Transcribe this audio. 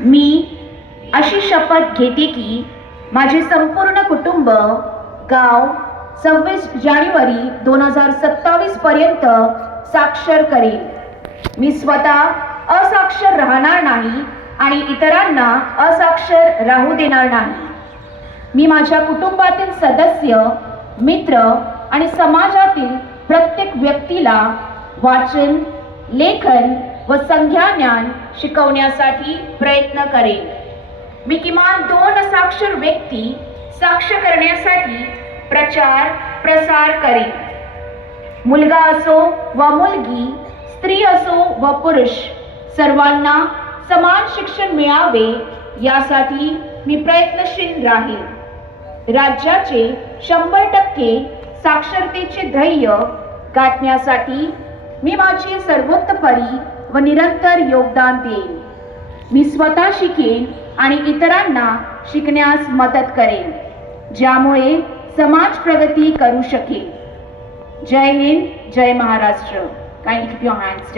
मी अशी शपथ घेते की माझे संपूर्ण कुटुंब, गाव 26 जानेवारी 2027 पर्यंत साक्षर करेल. मी स्वतः असाक्षर राहणार नाही आणि इतरांना असाक्षर राहू देणार नाही. मी माझ्या कुटुंबातील सदस्य, मित्र आणि समाजातील प्रत्येक व्यक्तीला वाचन, लेखन व संख्याज्ञान शिकवण्यासाठी प्रयत्न करेन. मी किमान 2 साक्षर व्यक्ती साक्ष करण्यासाठी प्रचार प्रसार करेन. मुलगा असो व मुलगी, स्त्री असो व पुरुष, सर्वांना समान शिक्षण मिळावे यासाठी मी प्रयत्नशील राहील. राज्याचे 100% साक्षरतेचे ध्येय गाठण्यासाठी मी माझे सर्वोत्तपरी व निरंतर योगदान देईन. मी स्वतः शिकेन आणि इतरांना शिकण्यास मदत करेन, ज्यामुळे समाज प्रगती करू शकेल. जय हिंद, जय Maharashtra. Kindly keep your hands down.